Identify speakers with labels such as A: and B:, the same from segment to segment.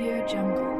A: Audio Jungle.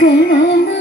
A: ഗണന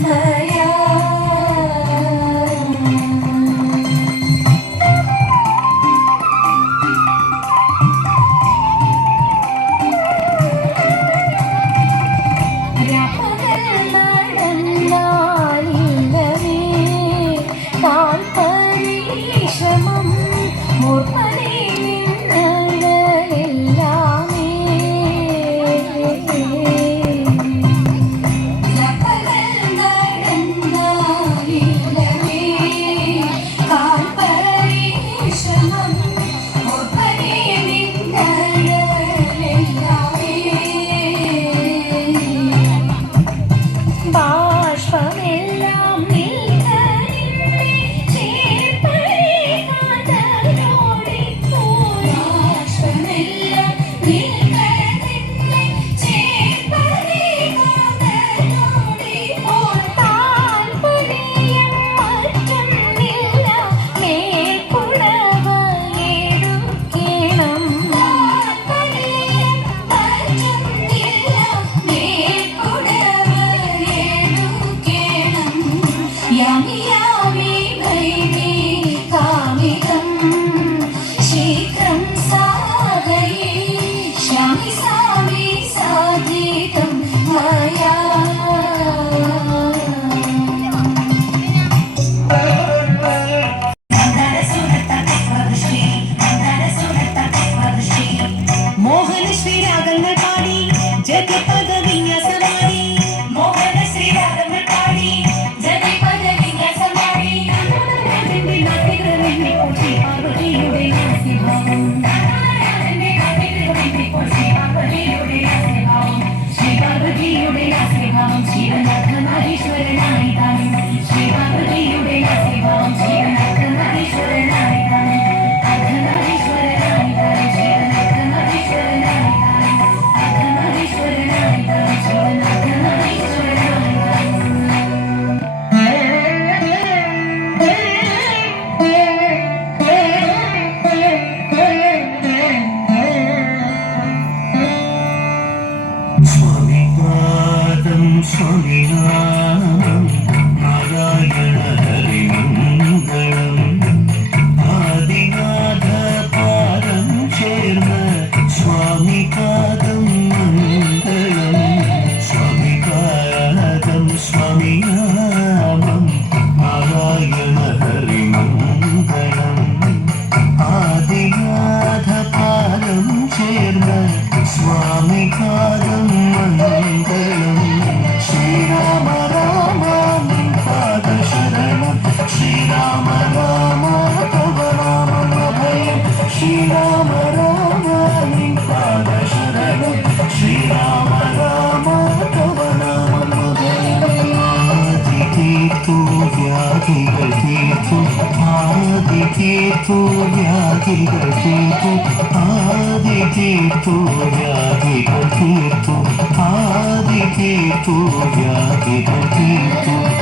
A: my Shiva చక్రధరీశ్వర నాయ 等着 ತೀರ್ತು ಯಾಕೆ ತೀರ್ತು